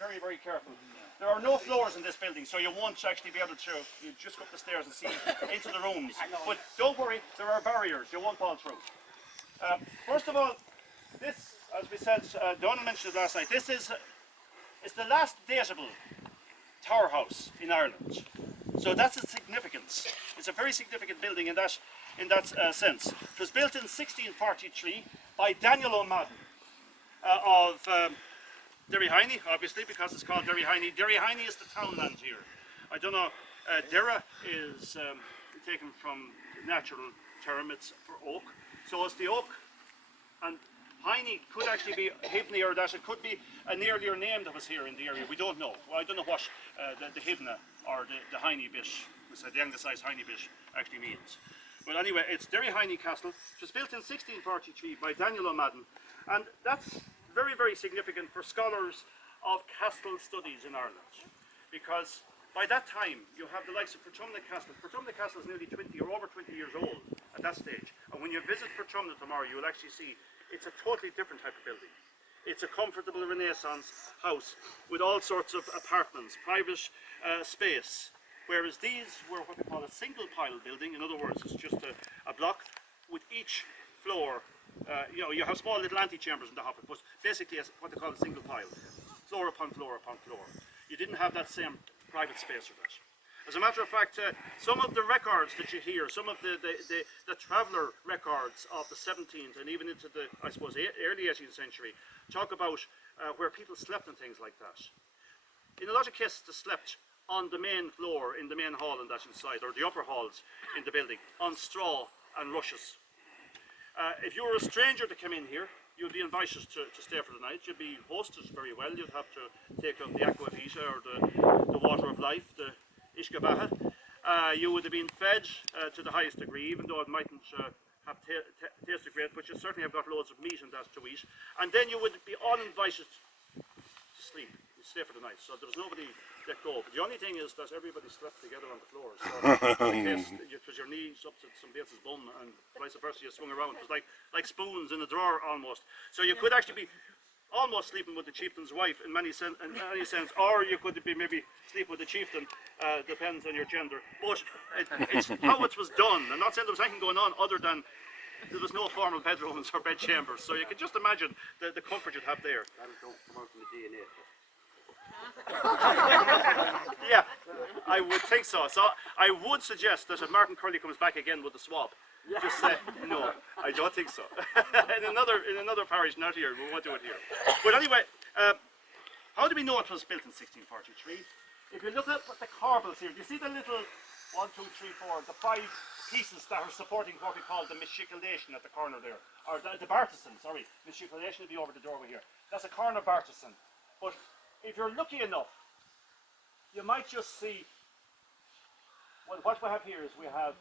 very, very careful. There are no floors in this building, so you won't actually be able to, you just go up the stairs and see into the rooms. But don't worry, there are barriers, you won't fall through. First of all, this, as we said, Donald mentioned it last night, this is the last datable tower house in Ireland. So that's its significance. It's a very significant building in that sense. It was built in 1643 by Daniel O'Madden of Derryhiney, obviously, because it's called Derryhiney. Derryhiney is the townland here. I don't know, Derra is taken from the natural term, it's for oak. So it's the oak, and Hiney could actually be Hivney, or that it could be an earlier name that was here in the area. We don't know. Well, I don't know what the Hivna or the Hiney bit, the anglicised Hiney bit actually means. But anyway, it's Derryhiney Castle. It was built in 1643 by Daniel O'Madden, and that's very, very significant for scholars of castle studies in Ireland, because by that time you have the likes of Portumna Castle. Portumna Castle is nearly 20 or over 20 years old at that stage, and when you visit Portumna tomorrow, you will actually see it's a totally different type of building. It's a comfortable Renaissance house with all sorts of apartments, private space, whereas these were what they call a single pile building. In other words, it's just a block with each floor. You have small little antechambers in the hoppet, but basically what they call a single pile, floor upon floor upon floor. You didn't have that same private space for that. As a matter of fact, some of the records that you hear, some of the traveller records of the 17th and even into the, I suppose, early 18th century, talk about where people slept and things like that. In a lot of cases, they slept on the main floor, in the main hall and that inside, or the upper halls in the building, on straw and rushes. If you were a stranger to come in here, you'd be invited to stay for the night. You'd be hosted very well. You'd have to take up the aqua vita, or the water of life, the Ishkabaha. You would have been fed to the highest degree, even though it mightn't have tasted great, but you certainly have got loads of meat and that to eat. And then you would be uninvited to sleep. You'd stay for the night, so there was nobody let go. But the only thing is that everybody slept together on the floor. So in case it was your knees up to somebody else's bum, and vice versa, you swung around. It was like spoons in a drawer almost. So you could actually be almost sleeping with the chieftain's wife in many sense, or you could be maybe sleep with the chieftain, depends on your gender. But it's how it was done. I'm not saying there was anything going on other than there was no formal bedrooms or bed chambers, so you can just imagine the comfort you'd have there. That'll don't come out in the DNA. Yeah, I would think so. So I would suggest that if Martin Curley comes back again with a swab, just say, no, I don't think so. in another parish, not here, we won't do it here. But anyway, how do we know it was built in 1643? If you look at the corbels here, do you see the little 1, 2, 3, 4, the 5 pieces that are supporting what we call the mischiculation at the corner there, or the bartizan, sorry, mischiculation will be over the doorway here. That's a corner bartizan. But if you're lucky enough, you might just see, well, what we have here is we have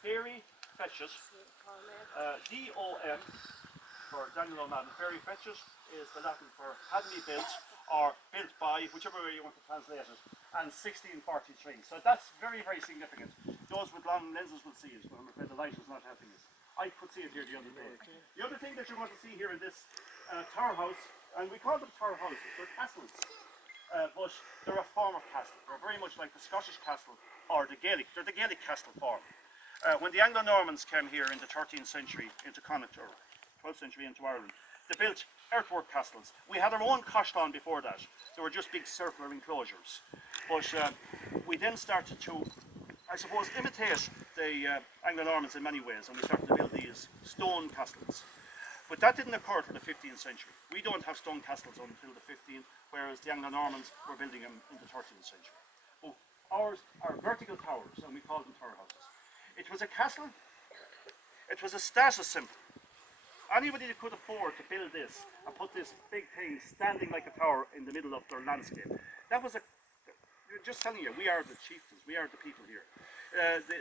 Fairy Fetches, D-O-M for Daniel O'Madden. Fairy Fetches is the Latin for had me built, or built by, whichever way you want to translate it, and 1643. So that's very, very significant. Those with long lenses will see it, but I'm afraid the light is not helping us. I could see it here the other day. The other thing that you're going to see here in this tower house, and we call them tower houses, they're castles, but they're a form of castle. They're very much like the Scottish castle or the Gaelic. They're the Gaelic castle form. When the Anglo-Normans came here in the 13th century into Connacht, or 12th century into Ireland, they built earthwork castles. We had our own Cashlan before that. They were just big circular enclosures. But we then started to, I suppose, imitate the Anglo-Normans in many ways, and we started to build these stone castles. But that didn't occur till the 15th century. We don't have stone castles until the 15th, whereas the Anglo-Normans were building them in the 13th century. But ours are vertical towers, and we call them tower houses. It was a castle, it was a status symbol. Anybody that could afford to build this and put this big thing standing like a tower in the middle of their landscape, that was just telling you, we are the chieftains, we are the people here.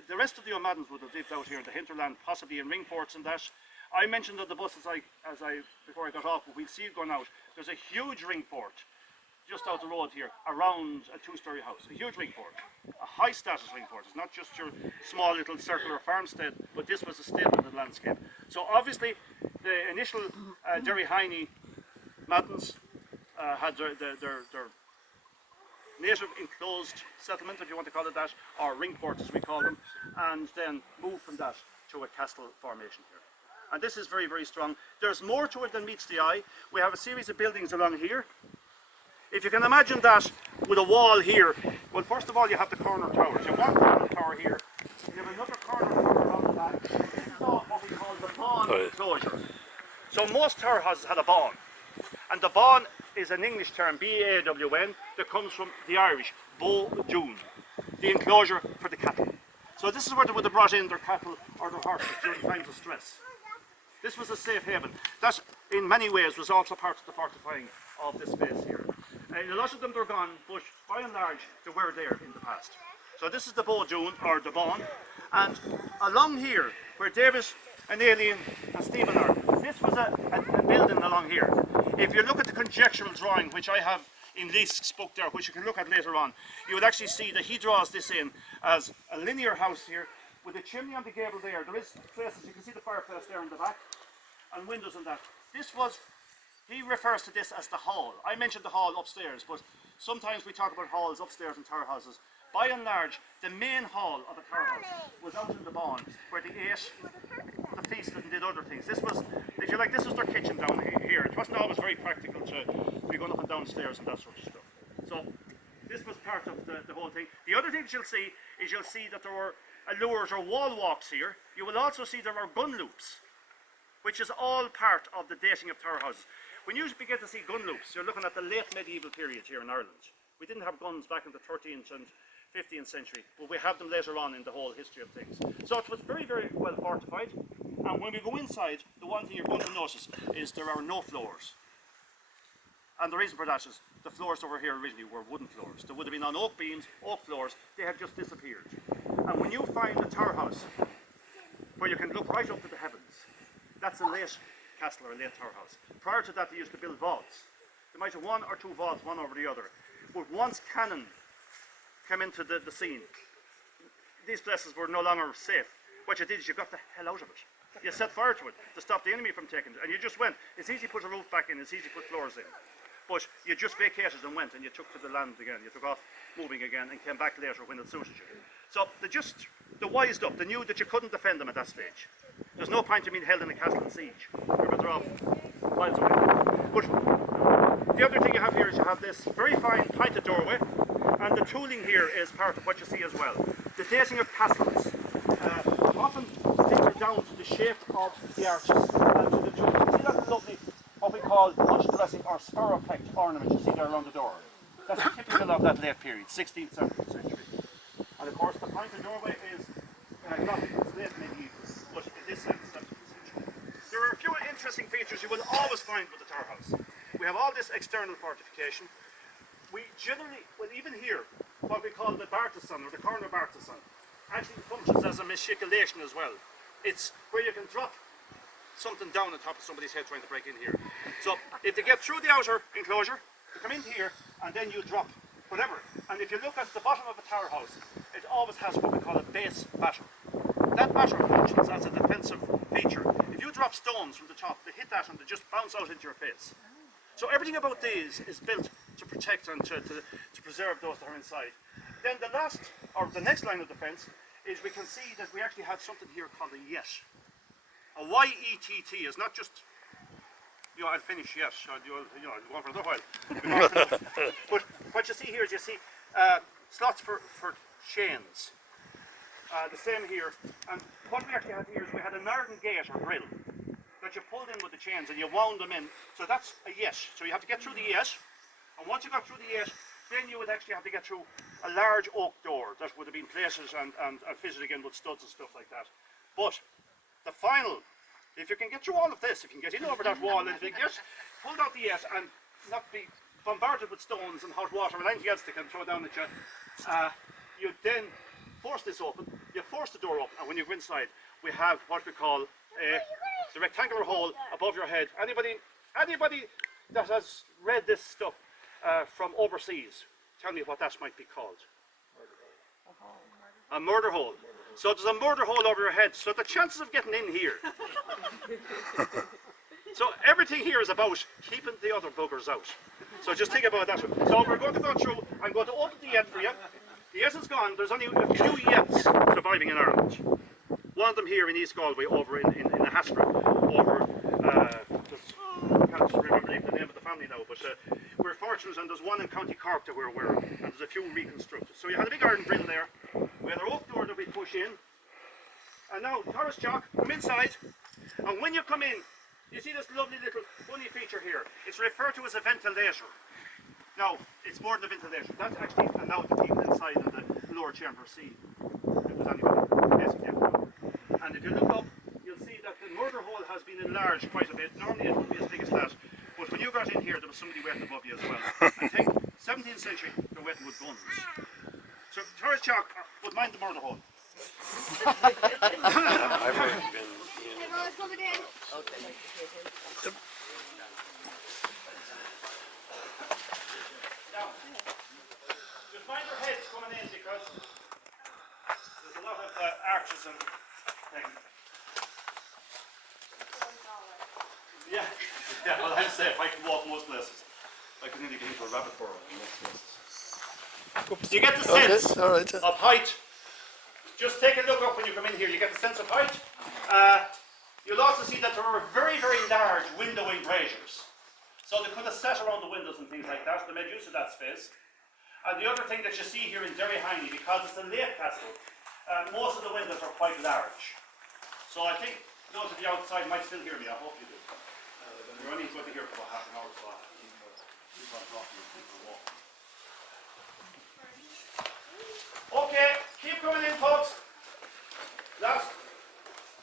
The rest of the O'Maddens would have lived out here in the hinterland, possibly in ringforts and that. I mentioned on the bus before I got off, but we'll see it going out. There's a huge ring fort just out the road here around a 2-storey house. A huge ring fort, a high status ring fort. It's not just your small little circular farmstead, but this was a staple in the landscape. So obviously the initial Derryhiney Maddens had their native enclosed settlement, if you want to call it that, or ring ports as we call them, and then moved from that to a castle formation here. And this is very, very strong. There's more to it than meets the eye. We have a series of buildings along here. If you can imagine that with a wall here, well, first of all, you have the corner towers. You have one corner tower here, you have another corner tower along the back. This is all what we call the bawn enclosure. So most tower houses had a bawn, and the bawn is an English term, B-A-W-N, that comes from the Irish, Bo June, the enclosure for the cattle. So this is where they would have brought in their cattle or their horses during times of stress. This was a safe haven. That, in many ways, was also part of the fortifying of this space here. A lot of them are gone, but by and large, they were there in the past. So this is the Bo June, or the bawn, and along here, where David and Aileen and Stephen are, this was a building along here. If you look at the conjectural drawing, which I have in Leask's book there, which you can look at later on, you will actually see that he draws this in as a linear house here, with a chimney on the gable there. There is places, you can see the fireplace there in the back, and windows in that. This was, he refers to this as the hall. I mentioned the hall upstairs, but sometimes we talk about halls upstairs in tower houses. By and large, the main hall of a tower house was out in the bawn, where they ate, the feasted and did other things. This was, if you like, this was their kitchen down here. It wasn't always very practical to be going up and downstairs and that sort of stuff. So this was part of the whole thing. The other things you'll see is that there were allures or wall walks here. You will also see there are gun loops, which is all part of the dating of tower houses. When you begin to see gun loops, you're looking at the late medieval period here in Ireland. We didn't have guns back in the 13th and 15th century, but we have them later on in the whole history of things. So it was very, very well fortified. And when we go inside, the one thing you're going to notice is there are no floors. And the reason for that is the floors over here originally were wooden floors. They would have been on oak beams, oak floors. They have just disappeared. And when you find a tower house where you can look right up to the heavens, that's a late castle or a late tower house. Prior to that, they used to build vaults. They might have one or two vaults, one over the other. But once cannon came into the scene, these places were no longer safe. What you did is you got the hell out of it. You set fire to it to stop the enemy from taking it, and you just went. It's easy to put a roof back in, it's easy to put floors in. But you just vacated and went, and you took to the land again. You took off moving again and came back later when it suited you. So they wised up. They knew that you couldn't defend them at that stage. There's no point in being held in a castle and siege. You're better off miles away. But the other thing you have here is you have this very fine pointed doorway, and the tooling here is part of what you see as well. The dating of castles. Often things are down to the shape of the arches and to the tooling. See that lovely, what we call punch dressing or spiropect ornament you see there around the door. That's typical of that late period, 16th, 17th century. And of course the pointed doorway is Gothic, it's late medieval, but in this sense, 17th century. There are a few interesting features you will always find with the tower house. We have all this external fortification. We generally, well even here, what we call the bartizan or the corner bartizan, actually functions as a mishiculation as well. It's where you can drop something down on top of somebody's head trying to break in here. So if they get through the outer enclosure, you come in here and then you drop whatever. And if you look at the bottom of a tower house, it always has what we call a base batter. That batter functions as a defensive feature. If you drop stones from the top, they hit that and they just bounce out into your face. So everything about these is built to protect and to preserve those that are inside. Then the next line of defence is we can see that we actually have something here called a yett. A Y-E-T-T is not just, I'll finish, yes, I'll go on for another while. But what you see here is you see slots for chains. The same here. And what we actually have here is we had a northern gate or grill that you pulled in with the chains and you wound them in. So that's a yett. So you have to get through the yett. And once you got through the yett, then you would actually have to get through a large oak door that would have been plated and fitted again with studs and stuff like that. But the final, if you can get through all of this, if you can get in over that wall and if you can get pulled out the yett and not be bombarded with stones and hot water and anything else they can throw down at you, you then force this open, you force the door up, and when you go inside, we have what we call the rectangular hole above your head. Anybody that has read this stuff from overseas, tell me what that might be called. A murder hole. So there's a murder hole over your head, so the chances of getting in here. So everything here is about keeping the other buggers out. So just think about that. So we're going to go through, I'm going to open the yet for you. The yes is gone, there's only a few yets surviving in Ireland. One of them here in East Galway, over in the Haspra, over, I can't remember the name of the family now, but we're fortunate, and there's one in County Cork that we're aware of, and there's a few reconstructed. So you had a big iron grill there, we had our oak door that we push in, and now, Taras Jock, come inside, and when you come in, you see this lovely little funny feature here. It's referred to as a ventilator. Now, it's more than a ventilator. That's actually allowed the people inside in the lower chamber see if there's anybody. Basically. And if you look up, you'll see that the murder hole has been enlarged quite a bit. Normally it would be as big as that. But when you got in here, there was somebody waiting above you as well. I think 17th century, they're waiting with guns. So, Taras Jock would mind the murder hole. Everyone's coming in. Now, just mind your heads coming in because there's a lot of arches and things. Yeah, well, I'm safe. I can walk most places. I can nearly get into a rabbit burrow in most places. You get the sense of height. Just take a look up when you come in here. You get the sense of height. You'll also see that there are very, very large window embrasures. So they could have sat around the windows and things like that. They made use of that space. And the other thing that you see here in Derryhiney, because it's a late castle, most of the windows are quite large. So I think those of you outside might still hear me. I hope you do. You're only going to hear for half an hour, so I keep on talking and keep on walking. Okay, keep coming in, folks. Last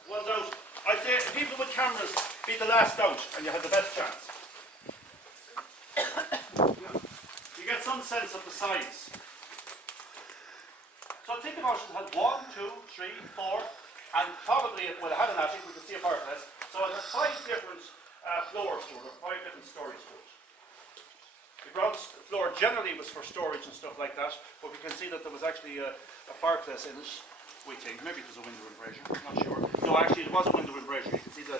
one's out. I'd say people with cameras be the last out, and you have the best chance. You get some sense of the size. So think about it. It has 1, 2, 3, 4, and probably it would have had an attic. We could see a fireplace. So it has 5 different floors to it, or 5 different stories to it. The ground floor generally was for storage and stuff like that, but we can see that there was actually a fireplace in it, we think. Maybe it was a window embrasure, I'm not sure. No, actually it was a window embrasure. You can see the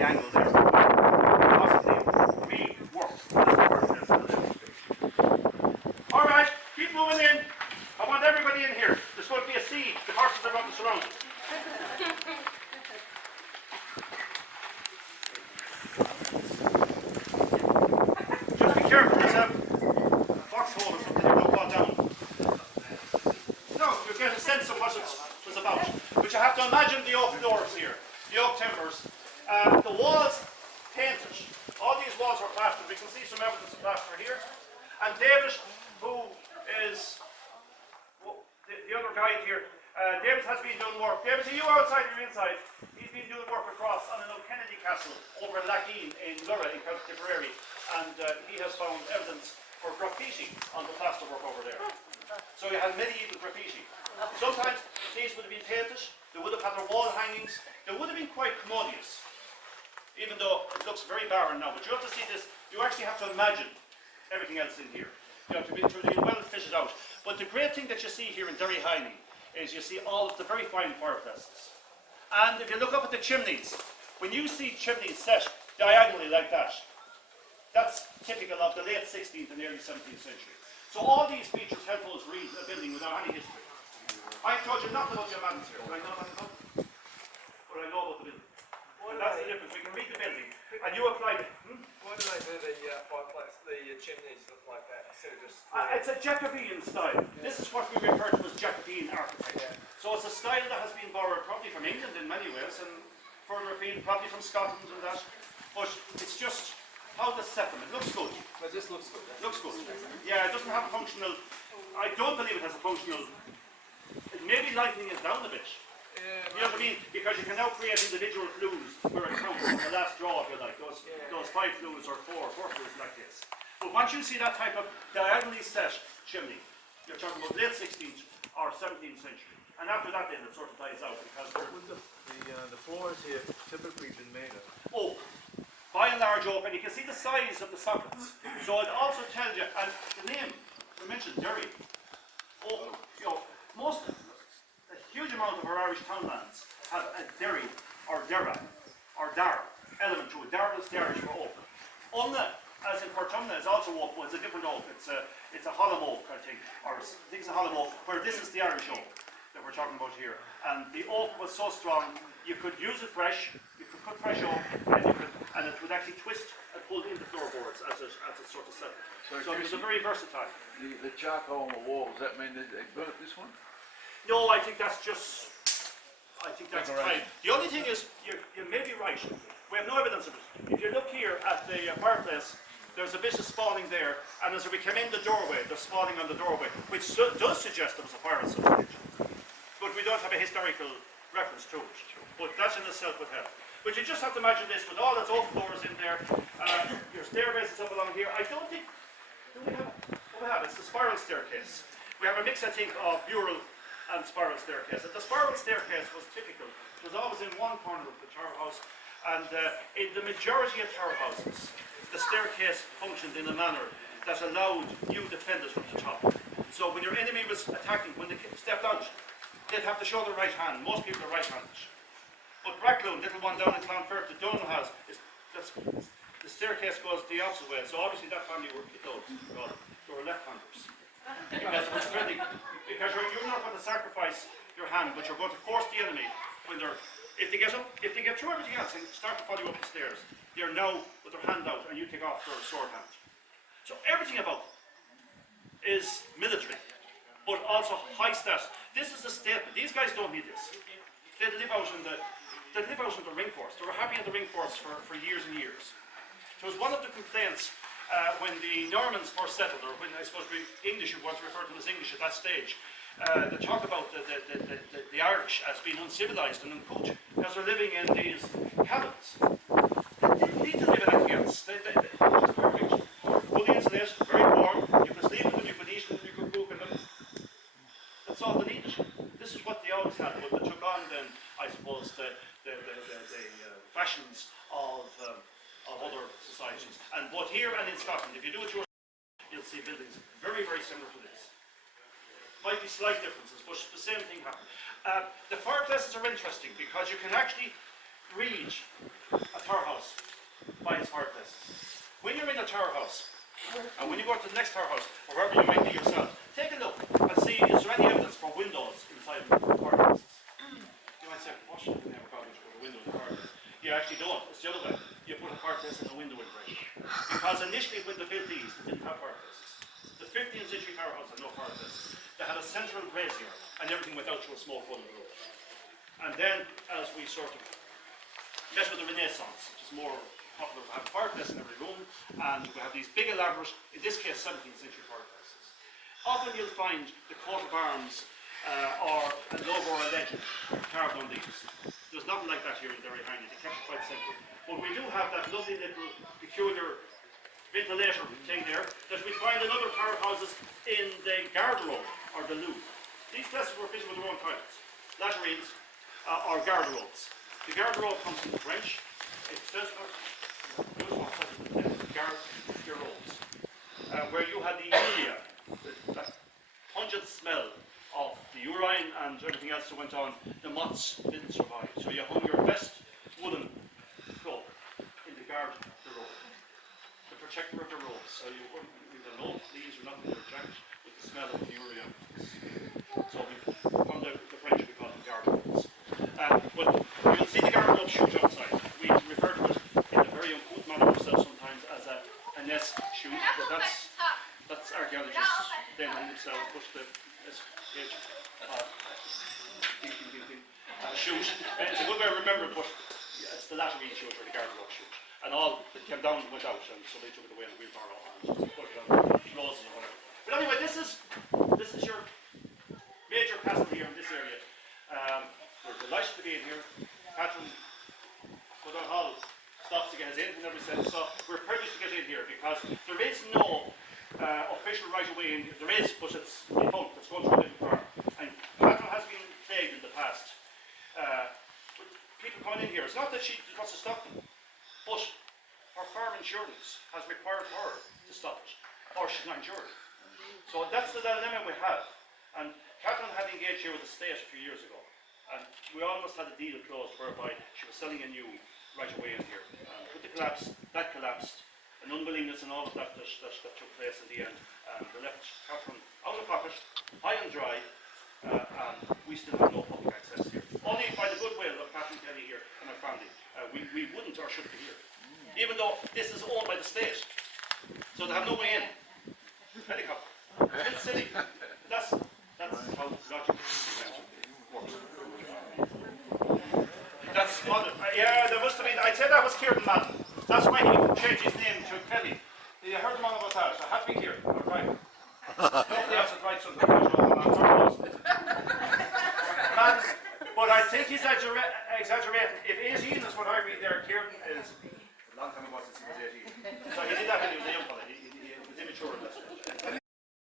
angle there. Possibly reworked as a fireplace. Alright, keep moving in. I want everybody in here. There's going to be a siege. The horses are going to surround it. Careful, there's a foxhole or something you don't fall down. No, you get a sense of what it was about. But you have to imagine the oak floors here, the oak timbers. The walls painted. All these walls are plastered. We can see some evidence of plaster here. And David, who is the other guy here, David has been doing work. David, are you outside or inside? He's been doing work across on an old Kennedy Castle over in Lackeen in Lura in County Tipperary. And he has found evidence for graffiti on the plasterwork over there. So you have medieval graffiti. Sometimes these would have been painted, they would have had their wall hangings, they would have been quite commodious, even though it looks very barren now. But you have to see this, you actually have to imagine everything else in here. You have to be well fitted out. But the great thing that you see here in Derryhiney is you see all of the very fine fireplaces. And if you look up at the chimneys, when you see chimneys set diagonally like that, that's typical of the late 16th and early 17th century. So all these features help us read a building without any history. I told you nothing about your madness here, but I know nothing about it. But I know about the building. And that's the difference. We can read the building, and you apply it. Why do they do the fireplace, the chimneys look like that instead of just... It's a Jacobean style. Yeah. This is what we refer to as Jacobean architecture. Yeah. So it's a style that has been borrowed probably from England in many ways, and further afield probably from Scotland and that. But it's just how to set them. It looks good. It just looks good. Looks good. Yeah, it doesn't have a functional... I don't believe it has a functional... It may be lightening it down a bit. Yeah, you know what I mean? Because you can now create individual flues where it counts. The last draw, if you like. Those 5 flues or 4 flues like this. But once you see that type of diagonally set chimney, you're talking about late 16th or 17th century. And after that then it sort of dies out because the floors here typically been made of? Oak. By and large oak, and you can see the size of the sockets. So it also tells you, and the name, we mentioned Derry. Oak, you know, a huge amount of our Irish townlands have a Derry or Dara or Dar element to it. Dar is Darish for oak. On the as in Portumna, is also oak, but it's a different oak. It's a hollow oak, I think, or I think it's a hollow oak. Where this is the Irish oak that we're talking about here, and the oak was so strong you could use it fresh. You could cut fresh oak, and it would actually twist and pull in the floorboards as it sort of settled. So it was a very versatile. The charcoal on the wall, does that mean that they built this one? No, I think that's just. I think that's time. The only thing is, you may be right. We have no evidence of it. If you look here at the fireplace, there's a bit of spalling there, and as we come in the doorway, there's spalling on the doorway, which does suggest there was a fire at some stage. But we don't have a historical reference to it. But that in itself would help. But you just have to imagine this with all its oak floors in there, your staircases up along here. I don't think. Do we have it? Oh, we have it. It's the spiral staircase. We have a mix, I think, of mural and spiral staircase. And the spiral staircase was typical. It was always in one corner of the tower house, and in the majority of tower houses, the staircase functioned in a manner that allowed you defenders from the top. So when your enemy was attacking, when they stepped out, they'd have to show their right hand. Most people are right-handed. But Brackloon, little one down in Clonfert that Donal has, the staircase goes the opposite way. So obviously that family were left-handers. Because you're not going to sacrifice your hand, but you're going to force the enemy when if they get through everything else and start to follow you up the stairs, they're now with their hand out and you take off their sword hand. So everything about them is military, but also high stat. This is a statement. These guys don't need this. They live out in the ring force. They were happy in the ring force for years and years. So it was one of the complaints when the Normans first settled, or when I suppose the English would want to refer to them as English at that stage, they talk about the Irish as being uncivilized and uncouth because they're living in these cabins. They didn't need to live in anything else. They just perfect. Fully insulated, very warm. You could sleep in them, you could eat in them, you could cook in them. That's all they needed. This is what they always had, but they took on then, I suppose, the fashions of other societies. And both here and in Scotland, if you do it yourself, you'll see buildings very, very similar to this. Might be slight differences, but the same thing happened. The fireplaces are interesting because you can actually read a tower house by its fireplaces. When you're in a tower house, and when you go to the next tower house, or wherever you might be yourself, take a look and see is there any evidence for windows inside the fireplaces. You might say, what should we never call it for a window in the fireplace? You actually don't. It's the other way. You put a fireplace in a window in it. Because initially when they built these, they didn't have fireplaces. The 15th century tower house had no fireplaces. They had a central brazier, and everything went out through a small hole in the roof. And then, as we sort of met with the Renaissance, which is more popular to have fireplaces in every room, and we have these big elaborate, in this case 17th century fireplaces. Often you'll find the coat of arms or a logo or a legend carved on these. There's nothing like that here in Derryhaney. They kept it quite simple. But we do have that lovely little peculiar ventilator thing there that we find in other tower houses in the garderobe or the loo. These places were fitted with their own toilets, latrines or garderobes. The garderobe comes from the French. It says garderobes, where you had the urea, that pungent smell of the urine and everything else that went on. The moths didn't survive, so you hung your best woolen cloak in the garden, the robe, the protector of the robe. So you wouldn't need no fleas or nothing in your jacket with the smell of the urea. So from the French we call them garderobes. But you'll see the garderobe shoot outside. We refer to it in a very uncouth manner ourselves sometimes as a nest shoot, but that's archaeologists then themselves push the shoot. It's a good way to remember it, but it's the latrine shoot or the garderobe shoot. And all that came down went out, and so they took it away in a wheelbarrow and put it on clothes or whatever. But anyway, this is your major castle here in this area. We're delighted to be in here. Catherine O'Donnell stops to get us in, and we said, so we're privileged to get in here because there is no official right of way in here. There is, but it's defunct. It's going through a little farm. And Catherine has been plagued in the past with people coming in here. It's not that she wants to stop them, but her farm insurance has required her to stop it, or she's not insured. So that's the dilemma we have. And Catherine had engaged here with the state a few years ago, and we almost had a deal closed whereby she was selling a new right away in here. With the collapse, that collapsed, an unwillingness and all of that that took place in the end. They left Catherine out of pocket, high and dry, and we still have no public access here. Only by the goodwill of Catherine Kelly here and her family, we wouldn't or should be here. Even though this is owned by the state. So they have no way in. Helicopter. It's silly. That's how logic works. That's yeah, there must have been, I'd say that was Kieran Madden. That's why he changed his name